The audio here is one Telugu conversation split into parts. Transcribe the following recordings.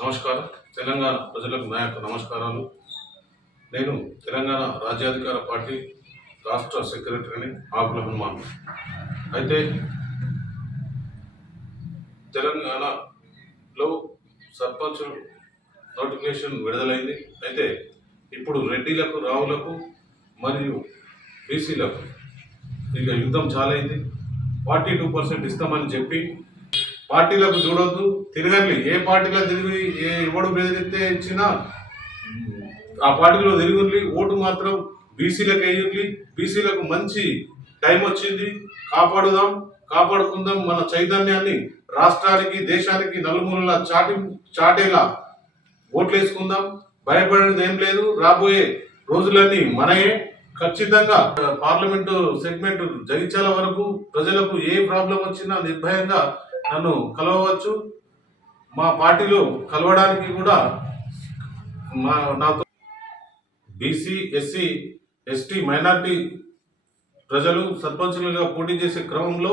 నమస్కారం. తెలంగాణ ప్రజలకు నా యొక్క నమస్కారాలు. నేను తెలంగాణ రాజ్యాధికార పార్టీ రాష్ట్ర సెక్రటరీని ఆకుల హనుమాన్. అయితే తెలంగాణలో సర్పంచ్ నోటిఫికేషన్ విడుదలైంది. అయితే ఇప్పుడు రెడ్డిలకు రావులకు మరియు బీసీలకు ఇక యుద్ధం చాలైంది. ఫార్టీ టూ పర్సెంట్ ఇస్తామని చెప్పి పార్టీలకు చూడొద్దు తిరగండి ఏ పార్టీలో తిరిగి ఏ ఎవడు బెదిరిస్తే ఇచ్చినా ఆ పార్టీలో తిరిగి ఓటు మాత్రం బీసీలకు వేయండి బీసీలకు మంచి టైం వచ్చింది. కాపాడుదాం కాపాడుకుందాం మన చైతన్యాన్ని రాష్ట్రానికి దేశానికి నలుమూలలా చాటి చాటేలా ఓట్లు వేసుకుందాం భయపడేది ఏం లేదు. రాబోయే రోజులన్నీ మనయే. ఖచ్చితంగా పార్లమెంటు సెగ్మెంట్ జగించాల వరకు ప్రజలకు ఏ ప్రాబ్లం వచ్చినా నిర్భయంగా నన్ను కలవవచ్చు. మా పార్టీలో కలవడానికి కూడా మా నాతో బీసీ ఎస్సీ ఎస్టీ మైనార్టీ ప్రజలు సర్పంచులుగా పోటీ చేసే క్రమంలో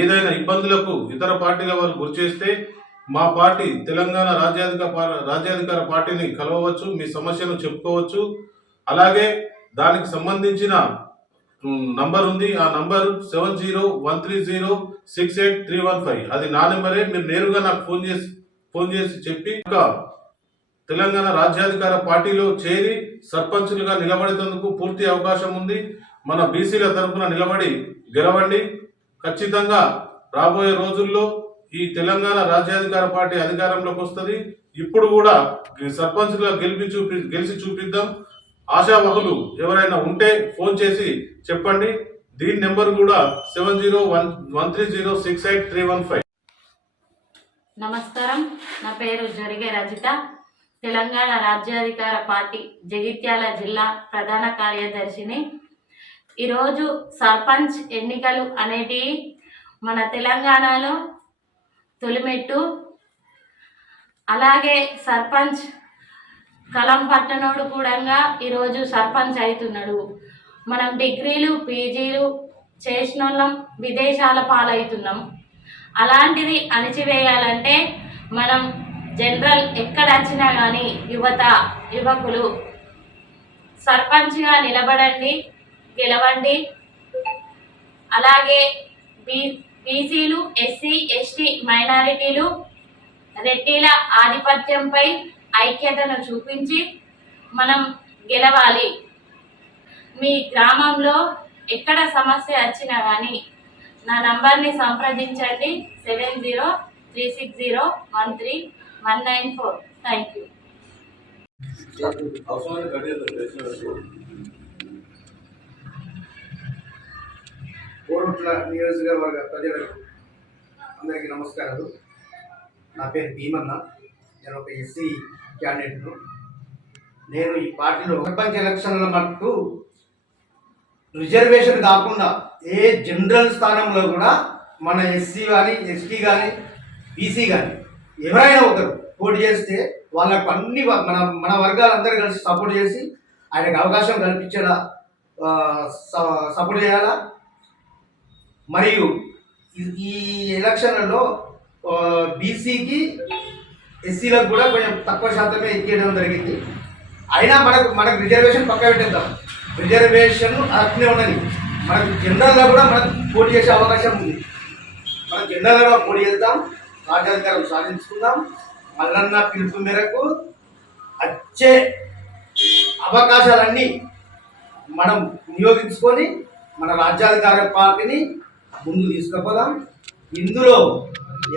ఏదైనా ఇబ్బందులకు ఇతర పార్టీల వారు గురి చేస్తే మా పార్టీ తెలంగాణ రాజ్యాధికార రాజ్యాధికార పార్టీని కలవవచ్చు మీ సమస్యను చెప్పుకోవచ్చు. అలాగే దానికి సంబంధించిన నంబర్ ఉంది. ఆ number seven zero one three zero six eight three one five. అది నా నెంబరే. మీరు నేరుగా నాకు ఫోన్ చేసి ఫోన్ చేసి చెప్పి ఇంకా తెలంగాణ రాజ్యాధికార పార్టీలో చేరి సర్పంచులుగా నిలబడేందుకు పూర్తి అవకాశం ఉంది. మన బీసీల తరఫున నిలబడి గెలవండి. ఖచ్చితంగా రాబోయే రోజుల్లో ఈ తెలంగాణ రాజ్యాధికార పార్టీ అధికారంలోకి వస్తుంది. ఇప్పుడు కూడా ఈ సర్పంచ్గా గెలిపి చూపి గెలిచి చూపిద్దాం. ఆశావహులు ఎవరైనా ఉంటే ఫోన్ చేసి చెప్పండి. దీని నెంబర్ కూడా seven zero one one three zero six eight three one five. నమస్కారం. నా పేరు జరిగే రజిత. తెలంగాణ రాజ్యాధికార పార్టీ జగిత్యాల జిల్లా ప్రధాన కార్యదర్శిని. ఈరోజు సర్పంచ్ ఎన్నికలు అనేటివి మన తెలంగాణలో తొలిమెట్టు. అలాగే సర్పంచ్ కలం పట్టణోడు కూడా ఈరోజు సర్పంచ్ అవుతున్నాడు. మనం డిగ్రీలు పీజీలు చేసిన వాళ్ళం విదేశాల పాలవుతున్నాం. అలాంటిది అణిచివేయాలంటే మనం జనరల్ ఎక్కడ వచ్చినా కానీ యువత యువకులు సర్పంచ్గా నిలబడండి గెలవండి. అలాగే బీ బీసీలు ఎస్సీ ఎస్టీ మైనారిటీలు రెడ్డిల ఆధిపత్యంపై ఐక్యతను చూపించి మనం గెలవాలి. మీ గ్రామంలో ఎక్కడ సమస్య వచ్చినా కానీ నా నంబర్ని సంప్రదించండి. Seven zero three six zero one three one nine four. Thank you. Korutla నియోజకవర్గ ప్రజలకు అందరికీ నమస్కారాలు. నా పేరు భీమన్న. నేను ఒక ఎస్సీ క్యాండిడేట్ను. నేను ఈ పార్టీలో ప్రపంచ ఎలక్షన్ల మట్టు రిజర్వేషన్ కాకుండా ఏ జనరల్ స్థానంలో కూడా మన ఎస్సీ కానీ ఎస్టీ కానీ బీసీ కానీ ఎవరైనా ఒకరు పోటీ చేస్తే వాళ్ళకు అన్ని మన మన వర్గాలందరూ కలిసి సపోర్ట్ చేసి ఆయనకు అవకాశం కల్పించేలా స- సపోర్ట్ చేయాలా? మరియు ఈ ఎలక్షన్లలో బీసీకి ఎస్సీలకు కూడా కొంచెం తక్కువ శాతమే ఎక్కేయడం జరిగింది. అయినా మనకు మనకు రిజర్వేషన్ పక్క పెట్టేద్దాం. రిజర్వేషన్ అట్నే ఉన్నది. మనకు జనరల్గా కూడా మనకు పోటీ చేసే అవకాశం ఉంది. మనం జనరల్గా పోటీ చేద్దాం. రాజ్యాధికారం సాధించుకుందాం. మల్లన్న పిలుపు మేరకు వచ్చే అవకాశాలన్నీ మనం వినియోగించుకొని మన రాజ్యాధికార పార్టీని ముందు తీసుకుపోదాం. ఇందులో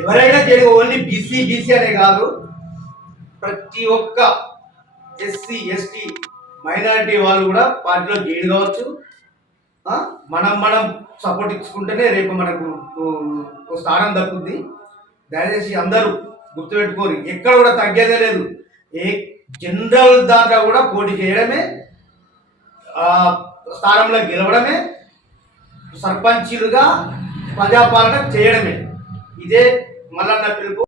ఎవరైనా తెలుగు ఓన్లీ బీసీ బీసీ అనే కాదు. ప్రతి ఒక్క ఎస్సీ ఎస్టీ మైనారిటీ వాళ్ళు కూడా పార్టీలో గేడు కావచ్చు. మనం మనం సపోర్ట్ ఇచ్చుకుంటేనే రేపు మనకు స్థానం దక్కుద్ది. దయచేసి అందరూ గుర్తుపెట్టుకోరు ఎక్కడ కూడా తగ్గేదే లేదు. ఏ జనరల్ దాంట్లో కూడా పోటీ చేయడమే స్థానంలో గెలవడమే సర్పంచులుగా ప్రజాపాలన చేయడమే. ఇదే మల్లన్న పిలుపు.